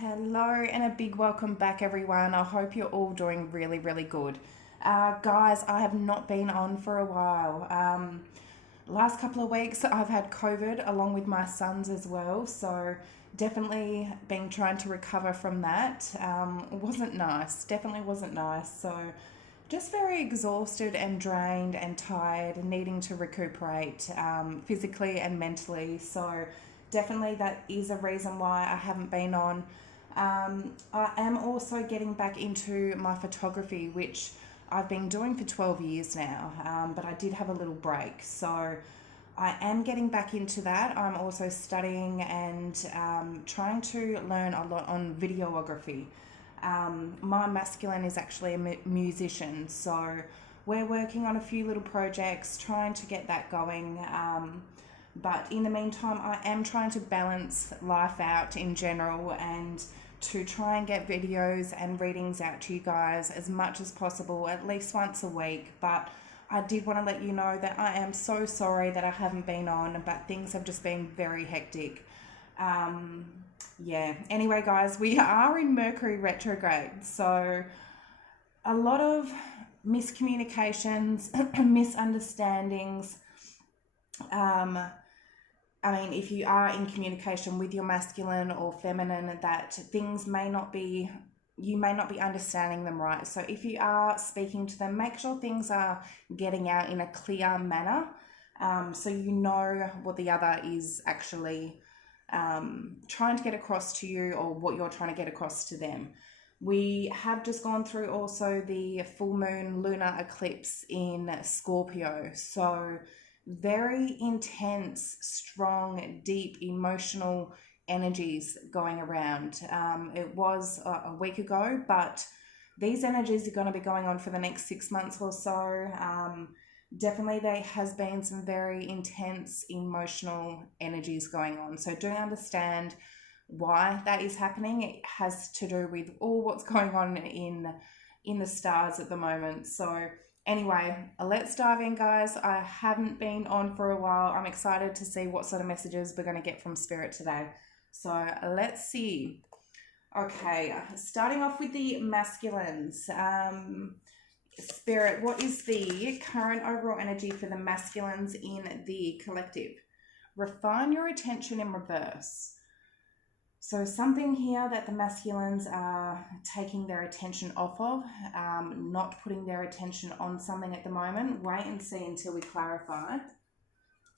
Hello, and a big welcome back, everyone. I hope you're all doing really, really good. Guys, I have not been on for a while. Last couple of weeks, I've had COVID along with my sons as well, so definitely been trying to recover from that. Wasn't nice, definitely wasn't nice. So just very exhausted and drained and tired and needing to recuperate physically and mentally. So definitely that is a reason why I haven't been on. I am also getting back into my photography, which I've been doing for 12 years now, but I did have a little break. So I am getting back into that. I'm also studying and trying to learn a lot on videography. My masculine is actually a musician, so we're working on a few little projects, trying to get that going. But in the meantime, I am trying to balance life out in general and to try and get videos and readings out to you guys as much as possible, at least once a week. But I did want to let you know that I am so sorry that I haven't been on, but things have just been very hectic. Um, yeah, anyway, guys, we are in Mercury retrograde, so a lot of miscommunications, misunderstandings. Um, I mean, if you are in communication with your masculine or feminine, that things may not be, you may not be understanding them right. So if you are speaking to them, make sure things are getting out in a clear manner, so you know what the other is actually trying to get across to you or what you're trying to get across to them. We have just gone through also the full moon lunar eclipse in Scorpio. So very intense, strong, deep, emotional energies going around. It was a week ago, but these energies are going to be going on for the next 6 months or so. Definitely, there has been some very intense emotional energies going on. So, do understand why that is happening. It has to do with all what's going on in the stars at the moment. So anyway, let's dive in, guys. I haven't been on for a while. I'm excited to see what sort of messages we're going to get from Spirit today. So let's see. Okay, starting off with the masculines. Spirit, what is the current overall energy for the masculines in the collective? Refine your attention in reverse. So something here that the masculines are taking their attention off of, not putting their attention on something at the moment. Wait and see until we clarify.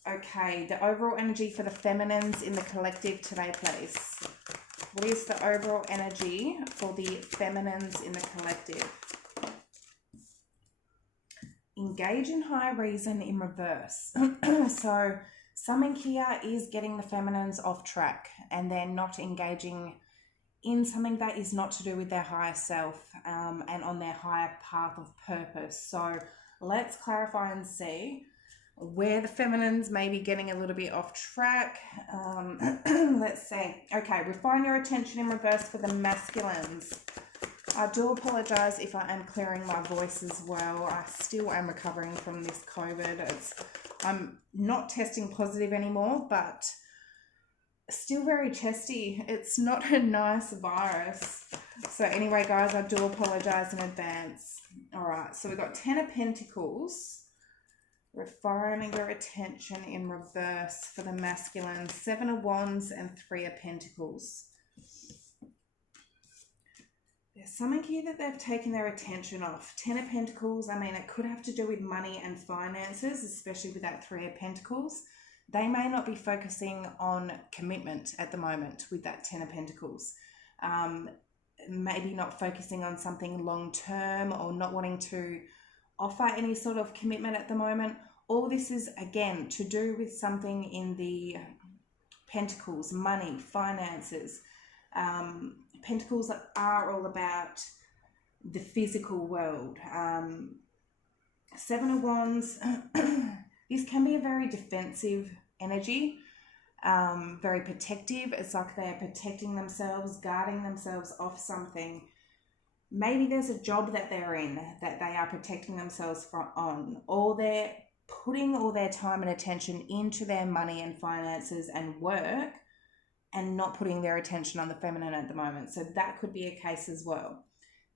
Okay, the overall energy for the feminines in the collective today, please. What is the overall energy for the feminines in the collective? Engage in higher reason in reverse. So something here is getting the feminines off track and they're not engaging in something that is not to do with their higher self and on their higher path of purpose. So let's clarify and see where the feminines may be getting a little bit off track. Let's see. Okay, refine your attention in reverse for the masculines. I do apologise if I am clearing my voice as well. I still am recovering from this COVID. I'm not testing positive anymore, but still very chesty. It's not a nice virus. So anyway, guys, I do apologise in advance. All right, so we've got 10 of Pentacles. Refining your attention in reverse for the masculine. 7 of Wands and 3 of Pentacles. There's something here that they've taken their attention off. 10 of Pentacles, I mean, it could have to do with money and finances, especially with that 3 of Pentacles. They may not be focusing on commitment at the moment with that 10 of Pentacles. Maybe not focusing on something long term or not wanting to offer any sort of commitment at the moment. All this is, again, to do with something in the Pentacles, money, finances. Pentacles are all about the physical world. 7 of Wands, this can be a very defensive energy, very protective. It's like they're protecting themselves, guarding themselves off something. Maybe there's a job that they're in that they are protecting themselves on, or they're putting all their time and attention into their money and finances and work, and not putting their attention on the feminine at the moment. So that could be a case as well.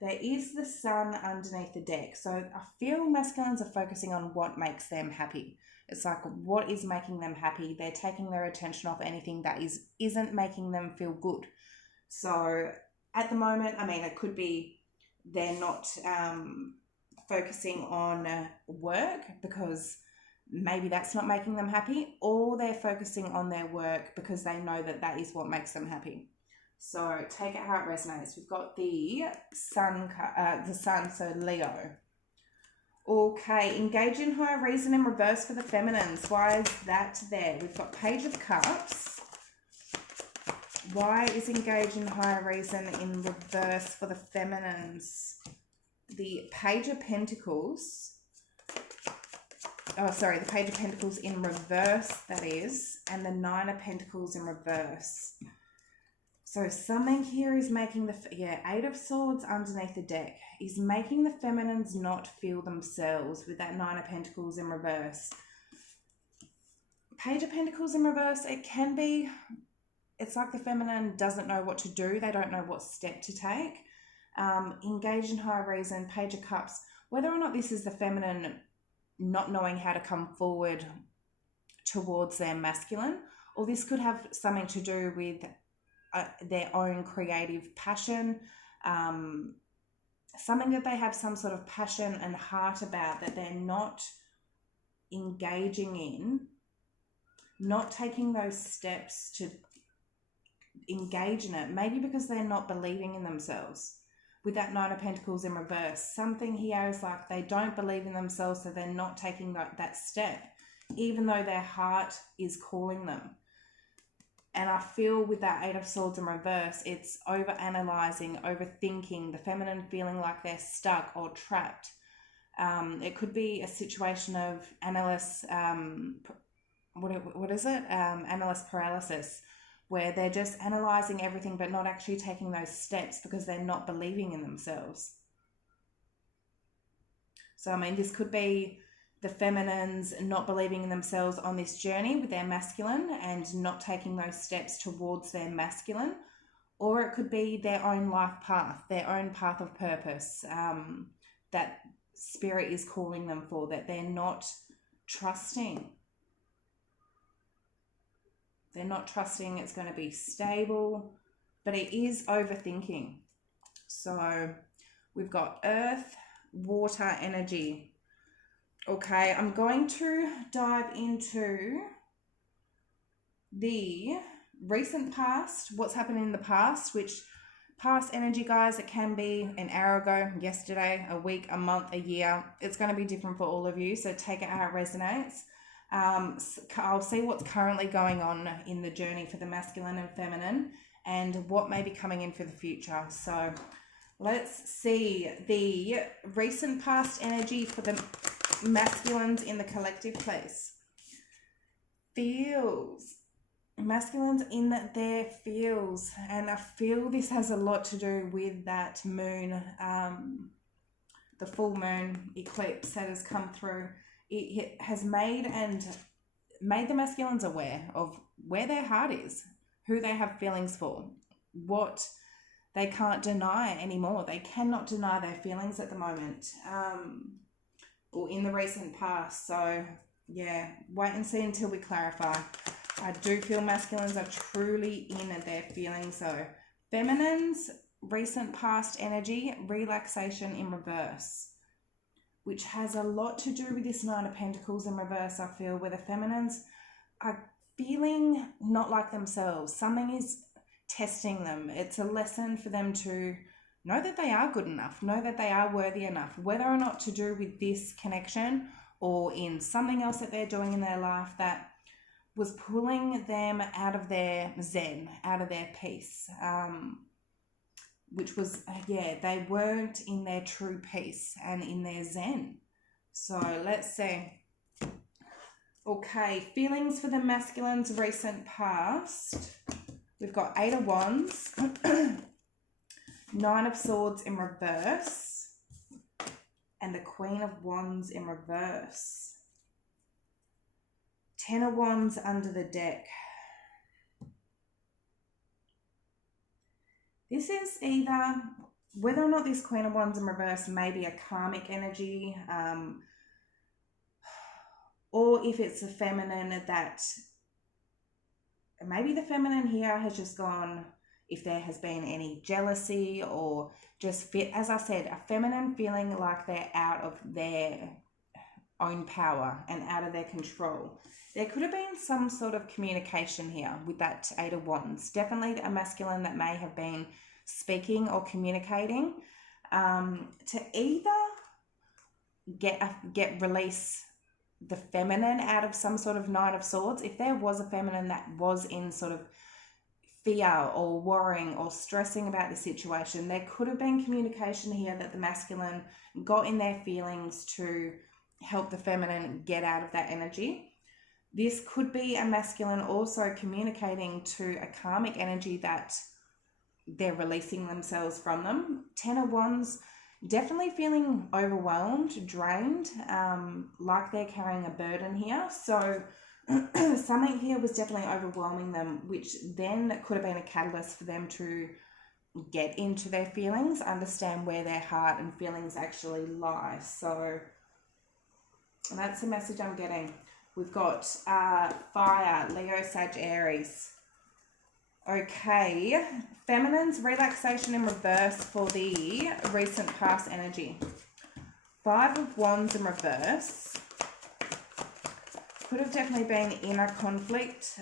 There is the Sun underneath the deck. So I feel masculines are focusing on what makes them happy. It's like, what is making them happy? They're taking their attention off anything that isn't making them feel good. So at the moment, I mean, it could be they're not focusing on work because maybe that's not making them happy, or they're focusing on their work because they know that that is what makes them happy. So take it how it resonates. We've got the sun, so Leo. Okay, engage in higher reason in reverse for the feminines. Why is that there? We've got Page of Cups. Why is engage in higher reason in reverse for the feminines? The Page of Pentacles. Oh, sorry, the Page of Pentacles in reverse, that is, and the Nine of Pentacles in reverse. So something here is making Eight of Swords underneath the deck is making the feminines not feel themselves with that Nine of Pentacles in reverse. Page of Pentacles in reverse, it's like the feminine doesn't know what to do. They don't know what step to take. Engage in higher reason, Page of Cups. Whether or not this is the feminine not knowing how to come forward towards their masculine, or this could have something to do with their own creative passion, something that they have some sort of passion and heart about that they're not engaging in, not taking those steps to engage in it, maybe because they're not believing in themselves. With that Nine of Pentacles in reverse, something here is like they don't believe in themselves, so they're not taking that step, even though their heart is calling them. And I feel with that Eight of Swords in reverse, it's over-analyzing, overthinking, the feminine feeling like they're stuck or trapped. It could be a situation of analyst, analyst paralysis, where they're just analyzing everything but not actually taking those steps because they're not believing in themselves. So, I mean, this could be the feminines not believing in themselves on this journey with their masculine and not taking those steps towards their masculine, or it could be their own life path, their own path of purpose that spirit is calling them for, that they're not trusting. They're not trusting it's going to be stable, but it is overthinking. So we've got earth, water, energy. Okay, I'm going to dive into the recent past, what's happened in the past, which past energy, guys, it can be an hour ago, yesterday, a week, a month, a year. It's going to be different for all of you, so take it how it resonates. I'll see what's currently going on in the journey for the masculine and feminine and what may be coming in for the future. So let's see the recent past energy for the masculines in the collective, please. Feels. Masculines in their feels. And I feel this has a lot to do with that moon, the full moon eclipse that has come through. It has made the masculines aware of where their heart is, who they have feelings for, what they can't deny anymore. They cannot deny their feelings at the moment, or in the recent past. So yeah, wait and see until we clarify. I do feel masculines are truly in their feelings. So feminines, recent past energy, relaxation in reverse, which has a lot to do with this Nine of Pentacles in reverse, I feel, where the feminines are feeling not like themselves. Something is testing them. It's a lesson for them to know that they are good enough, know that they are worthy enough, whether or not to do with this connection or in something else that they're doing in their life that was pulling them out of their zen, out of their peace. Which was, they weren't in their true peace and in their zen. So let's see. Okay, feelings for the masculines recent past. We've got Eight of Wands, Nine of Swords in reverse, and the Queen of Wands in reverse. 10 of Wands under the deck. This is either, whether or not this Queen of Wands in reverse may be a karmic energy, or if it's a feminine that, maybe the feminine here has just gone, if there has been any jealousy or just fit, as I said, a feminine feeling like they're out of their own power and out of their control. There could have been some sort of communication here with that Eight of Wands. Definitely a masculine that may have been speaking or communicating to either release the feminine out of some sort of Knight of Swords. If there was a feminine that was in sort of fear or worrying or stressing about the situation, there could have been communication here that the masculine got in their feelings to help the feminine get out of that energy. This could be a masculine also communicating to a karmic energy that they're releasing themselves from them. Ten of Wands, definitely feeling overwhelmed, drained, like they're carrying a burden here. So something here was definitely overwhelming them, which then could have been a catalyst for them to get into their feelings, understand where their heart and feelings actually lie. So that's the message I'm getting. We've got fire, Leo, Sag, Aries. Okay, feminine's relaxation in reverse for the recent past energy. Five of Wands in reverse. Could have definitely been inner conflict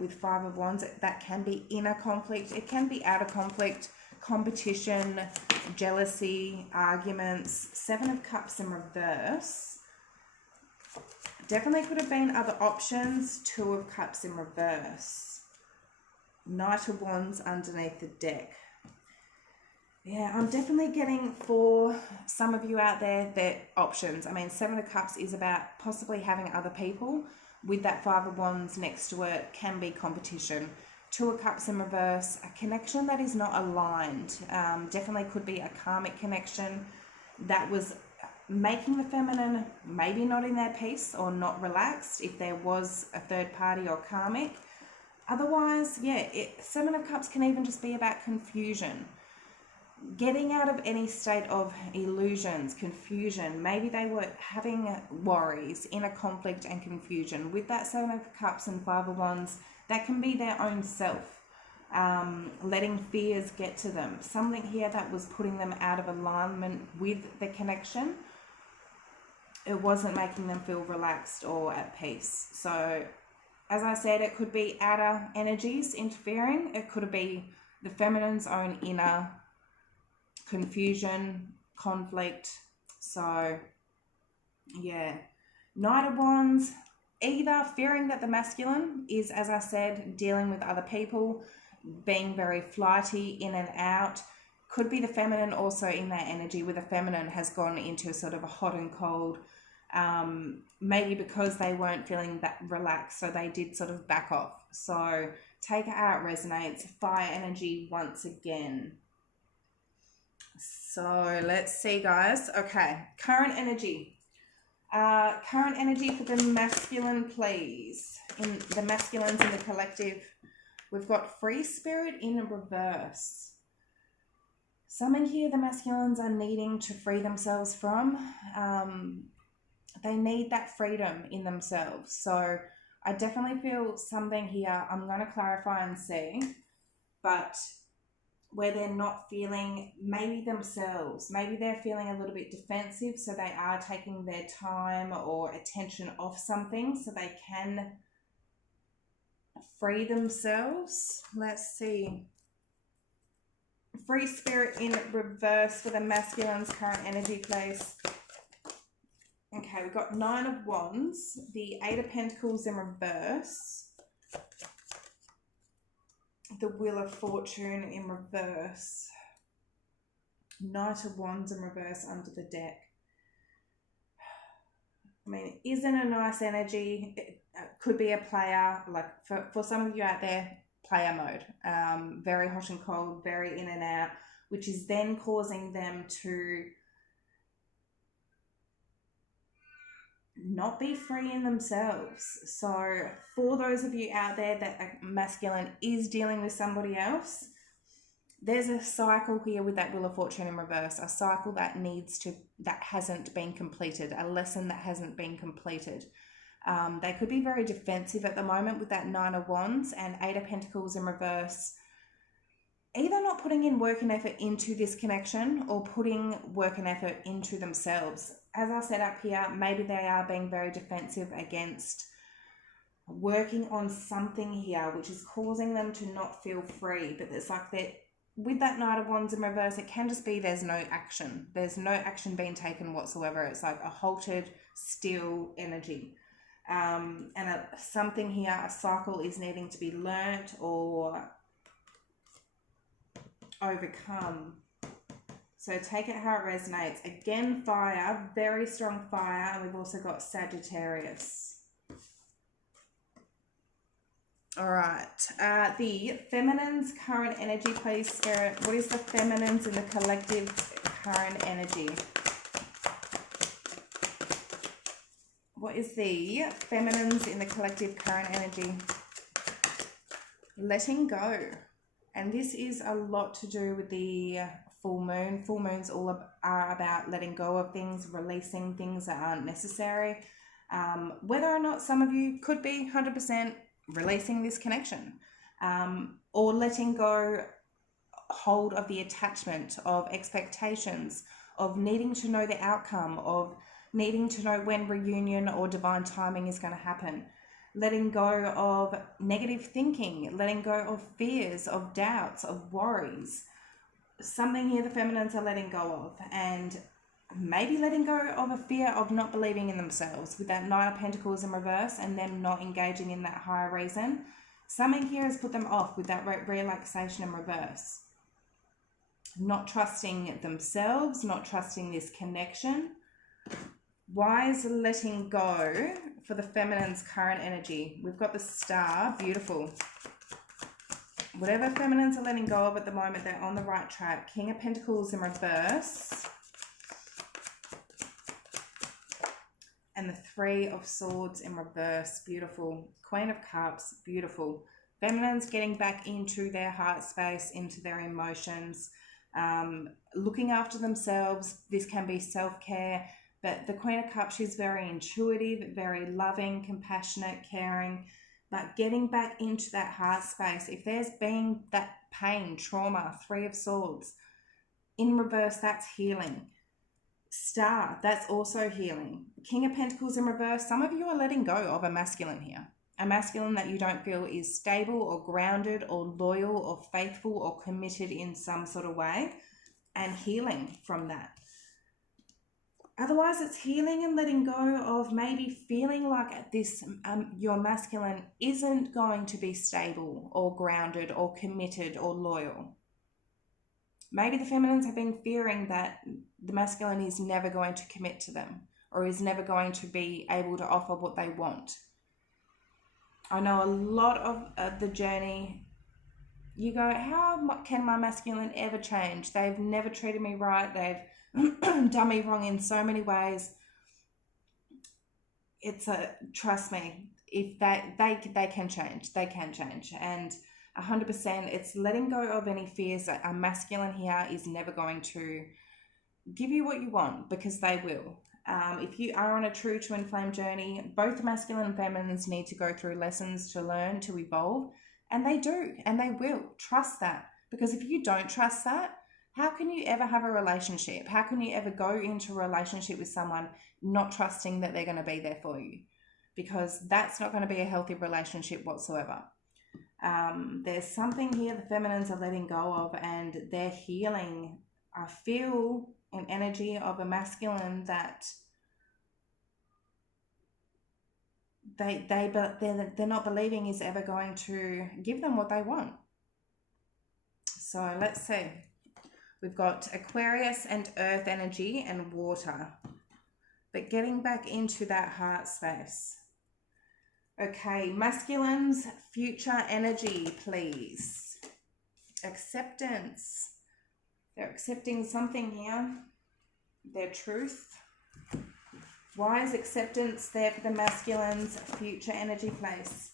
with Five of Wands. That can be inner conflict. It can be outer conflict, competition, jealousy, arguments. Seven of Cups in reverse. Definitely could have been other options. Two of Cups in reverse. Knight of Wands underneath the deck. Yeah, I'm definitely getting, for some of you out there, that options. I mean, Seven of Cups is about possibly having other people. With that Five of Wands next to it, can be competition. Two of Cups in reverse, a connection that is not aligned. Definitely could be a karmic connection that was making the feminine maybe not in their peace or not relaxed if there was a third party or karmic. Otherwise, yeah, Seven of Cups can even just be about confusion. Getting out of any state of illusions, confusion. Maybe they were having worries, inner conflict and confusion. With that Seven of Cups and Five of Wands, that can be their own self. Letting fears get to them. Something here that was putting them out of alignment with the connection. It wasn't making them feel relaxed or at peace. So, as I said, it could be outer energies interfering. It could be the feminine's own inner confusion, conflict. So, yeah. Knight of Wands, either fearing that the masculine is, as I said, dealing with other people, being very flighty, in and out. Could be the feminine also in that energy, where the feminine has gone into sort of a hot and cold, maybe because they weren't feeling that relaxed, so they did sort of back off. So take it how it resonates. Fire energy once again. So let's see, guys. Okay, current energy. Current energy for the masculine, please. In the masculines in the collective, we've got free spirit in reverse. Something here the masculines are needing to free themselves from. They need that freedom in themselves. So I definitely feel something here. I'm going to clarify and see. But where they're not feeling maybe themselves, maybe they're feeling a little bit defensive, so they are taking their time or attention off something so they can free themselves. Let's see. Free spirit in reverse for the masculine's current energy, please. Okay, we've got Nine of Wands, the Eight of Pentacles in reverse, the Wheel of Fortune in reverse, Knight of Wands in reverse under the deck. I mean, it isn't a nice energy. It could be a player, like for some of you out there, player mode. Very hot and cold, very in and out, which is then causing them to not be free in themselves. So for those of you out there that a masculine is dealing with somebody else, there's a cycle here with that Wheel of Fortune in reverse, a cycle that hasn't been completed, a lesson that hasn't been completed. They could be very defensive at the moment with that Nine of Wands and Eight of Pentacles in reverse, either not putting in work and effort into this connection or putting work and effort into themselves. As I said up here, maybe they are being very defensive against working on something here, which is causing them to not feel free. But it's like that with that Knight of Wands in reverse, it can just be there's no action. There's no action being taken whatsoever. It's like a halted, still energy. Something here, a cycle is needing to be learnt or overcome. So take it how it resonates. Again, fire, very strong fire, and we've also got Sagittarius. All right, the feminine's current energy, please, Spirit. What is the feminine's in the collective current energy? What is the feminine's in the collective current energy? Letting go. And this is a lot to do with the full moon. Full moons are about letting go of things, releasing things that aren't necessary. Whether or not some of you could be 100% releasing this connection, or letting go hold of the attachment, of expectations, of needing to know the outcome, of needing to know when reunion or divine timing is going to happen. Letting go of negative thinking, letting go of fears, of doubts, of worries. Something here the feminines are letting go of, and maybe letting go of a fear of not believing in themselves with that Nine of Pentacles in reverse and them not engaging in that higher reason. Something here has put them off with that relaxation in reverse. Not trusting themselves, not trusting this connection. Wise letting go for the feminine's current energy. We've got the Star, beautiful. Whatever feminines are letting go of at the moment, they're on the right track. King of Pentacles in reverse. And the Three of Swords in reverse, beautiful. Queen of Cups, beautiful. Feminines getting back into their heart space, into their emotions, looking after themselves. This can be self-care. But the Queen of Cups, she's very intuitive, very loving, compassionate, caring. But getting back into that heart space, if there's been that pain, trauma, Three of Swords, in reverse, that's healing. Star, that's also healing. King of Pentacles in reverse, some of you are letting go of a masculine here. A masculine that you don't feel is stable or grounded or loyal or faithful or committed in some sort of way, and healing from that. Otherwise, it's healing and letting go of maybe feeling like this, your masculine isn't going to be stable or grounded or committed or loyal. Maybe the feminines have been fearing that the masculine is never going to commit to them or is never going to be able to offer what they want. I know a lot of the journey, you go, how can my masculine ever change? They've never treated me right. They've done me wrong in so many ways. Trust me, if they can change, they can change. And 100%, it's letting go of any fears that a masculine here is never going to give you what you want, because they will. If you are on a true twin flame journey, both masculine and feminines need to go through lessons to learn, to evolve, and they do, and they will. Trust that, because if you don't trust that, how can you ever have a relationship? How can you ever go into a relationship with someone not trusting that they're going to be there for you? Because that's not going to be a healthy relationship whatsoever. There's something here the feminines are letting go of, and they're healing. I feel an energy of a masculine that they're not believing is ever going to give them what they want. So let's see. We've got Aquarius and earth energy and water. But getting back into that heart space. Okay, masculine's future energy, please. Acceptance. They're accepting something here. Their truth. Why is acceptance there for the masculine's future energy place?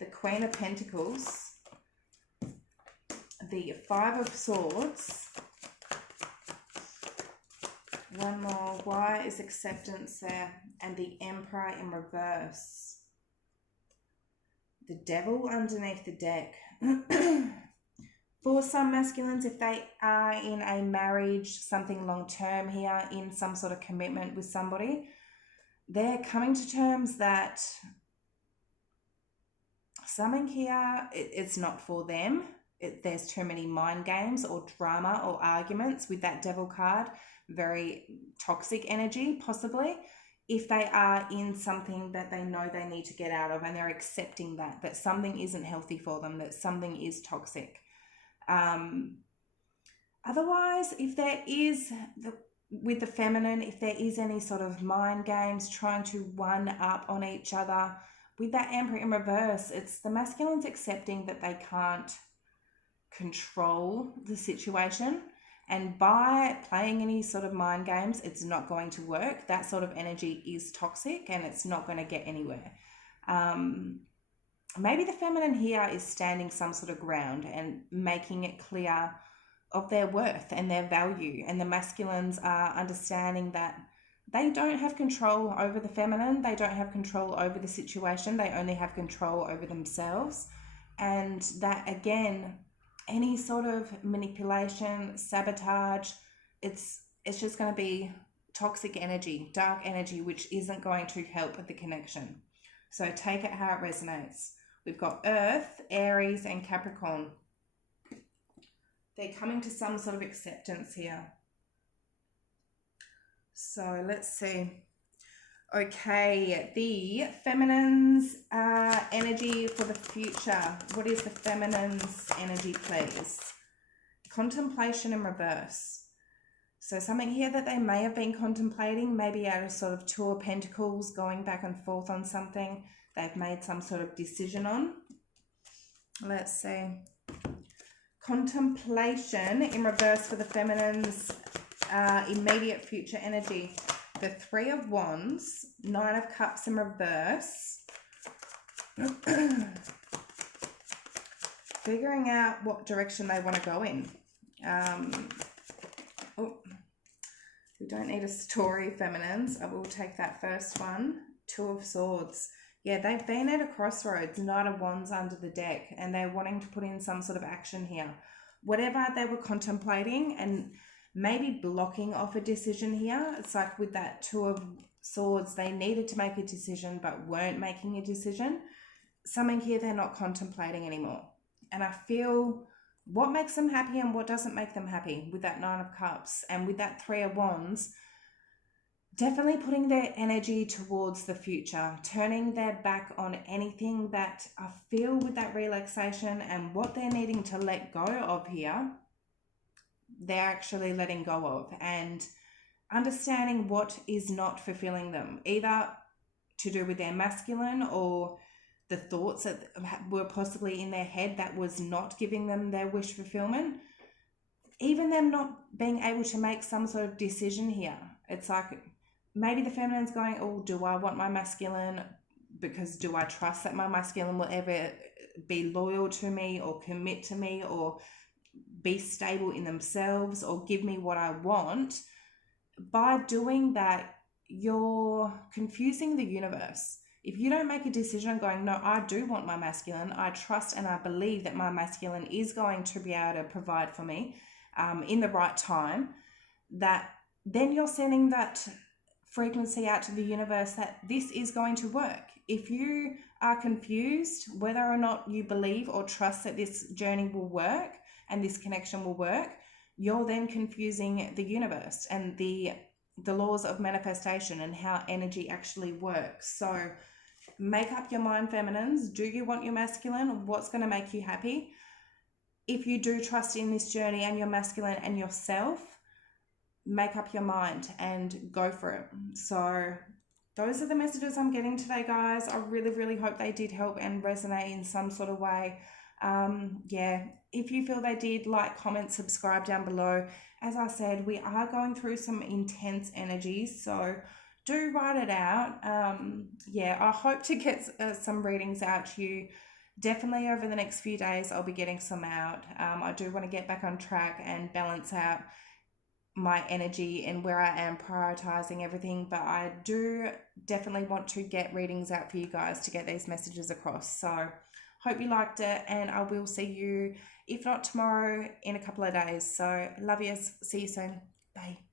The Queen of Pentacles. the Five of Swords. One more. Why is acceptance there? And the Emperor in reverse. The Devil underneath the deck. For some masculines, if they are in a marriage, something long-term here, in some sort of commitment with somebody, they're coming to terms that something here, it's not for them. There's too many mind games or drama or arguments with that Devil card. Very toxic energy, possibly. If they are in something that they know they need to get out of and they're accepting that something isn't healthy for them, that something is toxic. Otherwise, if there is, with the feminine, if there is any sort of mind games trying to one up on each other, with that Emperor in reverse, it's the masculines accepting that they can't control the situation. And by playing any sort of mind games, it's not going to work. That sort of energy is toxic and it's not going to get anywhere. Maybe the feminine here is standing some sort of ground and making it clear of their worth and their value. And the masculines are understanding that they don't have control over the feminine. They don't have control over the situation. They only have control over themselves. And that, again, any sort of manipulation, sabotage, it's just going to be toxic energy, dark energy, which isn't going to help with the connection. So take it how it resonates. We've got Earth, Aries, and Capricorn. They're coming to some sort of acceptance here. So let's see. Okay, the feminine's energy for the future. What is the feminine's energy, please? Contemplation in reverse. So something here that they may have been contemplating, maybe out of sort of Two of Pentacles, going back and forth on something they've made some sort of decision on. Let's see. Contemplation in reverse for the feminine's immediate future energy. The Three of Wands, Nine of Cups in reverse. Figuring out what direction they want to go in. We don't need a story, feminines. I will take that first one. Two of Swords. Yeah, they've been at a crossroads. Knight of Wands under the deck. And they're wanting to put in some sort of action here. Whatever they were contemplating and maybe blocking off a decision here. It's like with that Two of Swords, they needed to make a decision but weren't making a decision. Something here they're not contemplating anymore. And I feel what makes them happy and what doesn't make them happy with that Nine of Cups and with that Three of Wands. Definitely putting their energy towards the future, turning their back on anything that I feel with that relaxation and what they're needing to let go of here. They're actually letting go of and understanding what is not fulfilling them, either to do with their masculine or the thoughts that were possibly in their head that was not giving them their wish fulfillment. Even them not being able to make some sort of decision here. It's like maybe the feminine's going, oh, do I want my masculine? Because do I trust that my masculine will ever be loyal to me or commit to me or be stable in themselves or give me what I want? By doing that, you're confusing the universe. If you don't make a decision going, no, I do want my masculine, I trust and I believe that my masculine is going to be able to provide for me in the right time, that then you're sending that frequency out to the universe that this is going to work. If you are confused whether or not you believe or trust that this journey will work and this connection will work, you're then confusing the universe and the laws of manifestation and how energy actually works. So make up your mind, feminines. Do you want your masculine? What's going to make you happy? If you do trust in this journey and your masculine and yourself, make up your mind and go for it. So those are the messages I'm getting today, guys. I really, really hope they did help and resonate in some sort of way. If you feel they did, like, comment, subscribe down below. As I said, we are going through some intense energies, so do write it out. I hope to get some readings out to you definitely over the next few days, I'll be getting some out. I do want to get back on track and balance out my energy and where I am prioritizing everything, but I do definitely want to get readings out for you guys to get these messages across. So, hope you liked it, and I will see you, if not tomorrow, in a couple of days. So, love yous. See you soon. Bye.